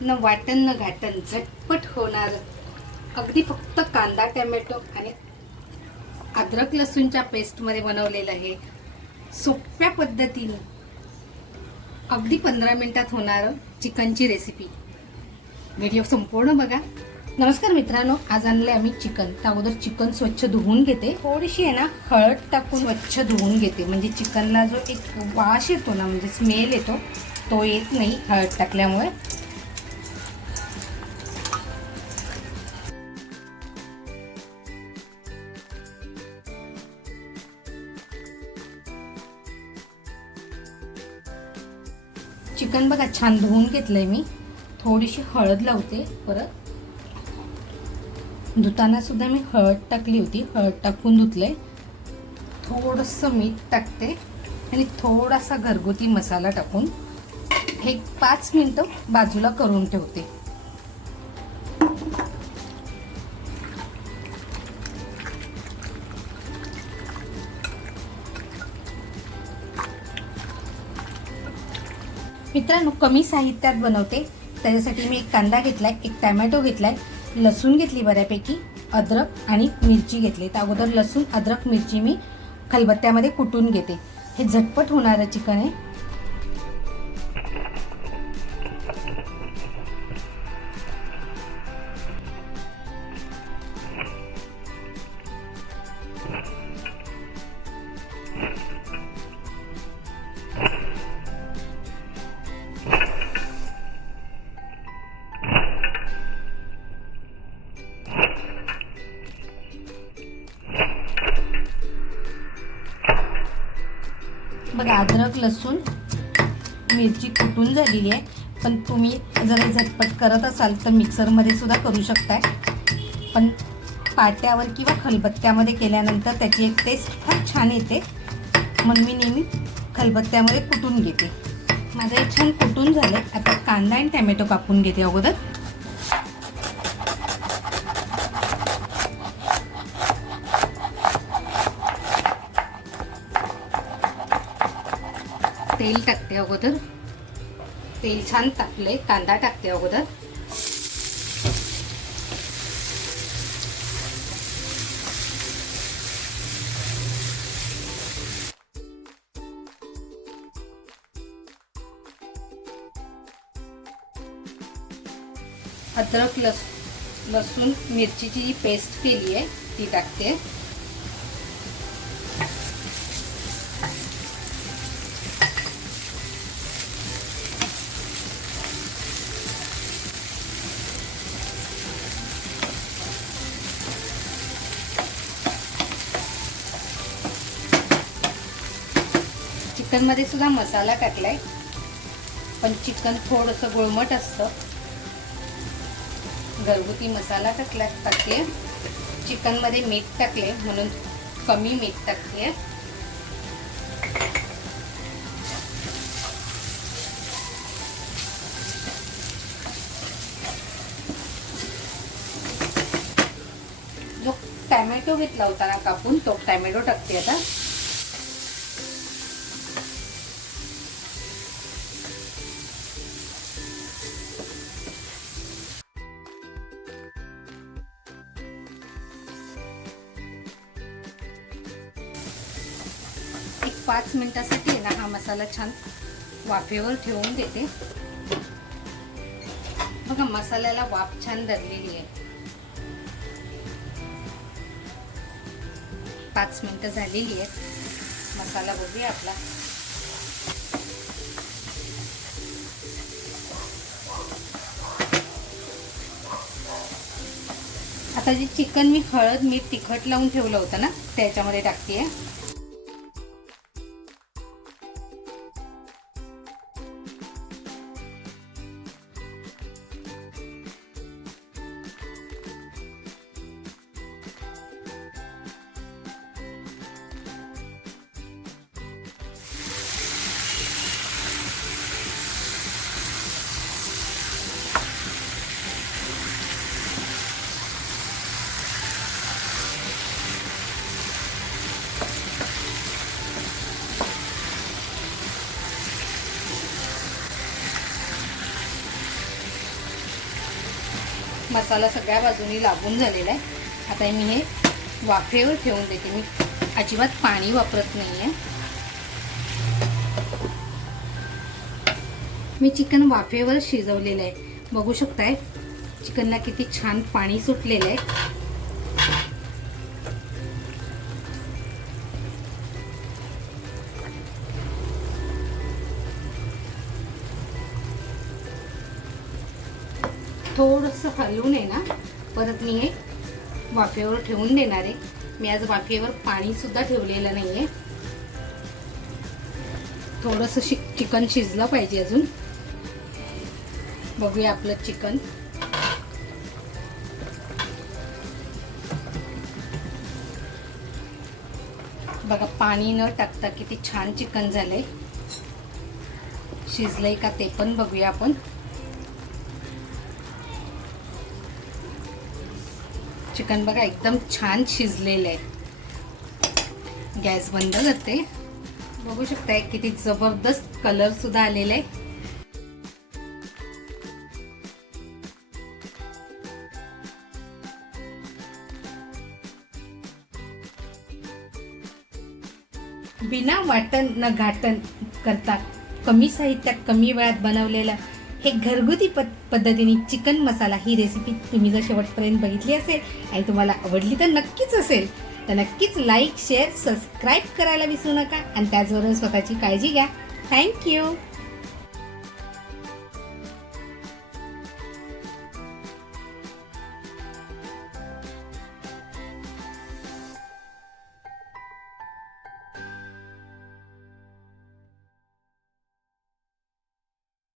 न वाटण न घाटण झटपट होणार. अगदी फक्त कांदा टॅमॅटो आणि अद्रक लसूणच्या पेस्टमध्ये बनवलेलं आहे. सोप्या पद्धतीने. अगदी पंधरा मिनिटात होणार चिकनची रेसिपी व्हिडिओ संपूर्ण बघा. नमस्कार मित्रांनो आज आणले आम्ही चिकन. त्या अगोदर चिकन स्वच्छ धुवून घेते. थोडीशी आहे ना हळद टाकून. स्वच्छ धुवून घेते. म्हणजे चिकनला जो एक वास येतो ना म्हणजे स्मेल येतो तो येत नाही हळद टाकल्यामुळे. चिकन बघा छान धुवून घेतलं आहे मी. थोडीशी हळद लावते परत. धुतानासुद्धा मी हळद टाकली होती. हळद टाकून धुतले थोडंसं मीठ टाकते आणि थोडासा घरगुती मसाला टाकून एक पाच मिनटं बाजूला करून ठेवते. मित्रांनो कमी साहित्यात बनवते. त्याच्यासाठी मी एक कांदा घेतला आहे एक टॅमॅटो आहे लसूण घेतली बऱ्यापैकी अद्रक आणि मिरची घेतली. तर अगोदर लसूण अद्रक मिरची मी खलबत्त्यामध्ये कुटून घेते. हे झटपट होणारं चिकन आहे. बघा अद्रक लसूण मिरची कुटून झालेली आहे. पण तुम्ही जर झटपट करत असाल तर मिक्सरमध्ये सुद्धा करू शकताय. पण पाट्यावर किंवा खलबत्त्यामध्ये केल्यानंतर त्याची एक टेस्ट फार छान येते. म्हणून मी नेहमी खलबत्त्यामध्ये कुटून घेते. माझं हे छान कुटून झालं आता कांदा आणि टॅमॅटो कापून घेते अगोदर. तेल टाकते अगोदर. तेल छान टाकले कांदा टाकते अगोदर. अद्रक लस लसूण मिरचीची जी पेस्ट केली आहे ती टाकते. चिकनमध्ये सुद्धा मसाला टाकलाय. पण चिकन थोडंसं गुळमट असतं. घरगुती मसाला टाकला टाकते. चिकनमध्ये मीठ टाकले म्हणून कमी मीठ टाकते. जो टॅमॅटो घेतला होता ना कापून तो टॅमॅटो टाकते आता. पाच मिनटासाठी ना हा मसाला छान वाफेवर ठेवून देते. बघा मसाल्याला वाफ छान धरलेली आहे. पाच मिनिटं झालेली आहेत. मसाला बघूया आपला. आता जे चिकन मी हळद मीठ तिखट लावून ठेवलं होतं ना त्याच्यामध्ये टाकते मसाला सगळ्या बाजूनी लागून झालेला आहे. आता मी हे वाफेवर ठेवून देते. मी अजिबात पाणी वापरत नाही आहे मी चिकन वाफेवर शिजवलेलं आहे. बघू शकताय चिकनला किती छान पाणी सुटलेलं आहे. थोडंसं हलवून आहे ना परत मी हे वाफेवर ठेवून देणार आहे. मी आज वाफेवर पाणीसुद्धा ठेवलेलं नाही आहे थोडंसं शि चिकन शिजलं पाहिजे अजून. बघूया आपलं चिकन. बघा पाणी न टाकता किती छान चिकन झालंय. शिजलंय का ते पण बघूया आपण. चिकन बघा एकदम छान शिजलेलं आहे. गॅस बंद करते. बघू शकताय किती जबरदस्त कलर सुद्धा आलेला आहे. बिना वाटण न घाटण करता कमी साहित्यात कमी वेळात बनवलेलं हे घरगुती पद पद्धतीने चिकन मसाला ही रेसिपी तुम्ही जर शेवटपर्यंत बघितली असेल आणि तुम्हाला आवडली तर नक्कीच असेल तर नक्कीच लाईक शेअर सबस्क्राईब करायला विसरू नका. आणि त्याचबरोबर स्वतःची काळजी घ्या. थँक्यू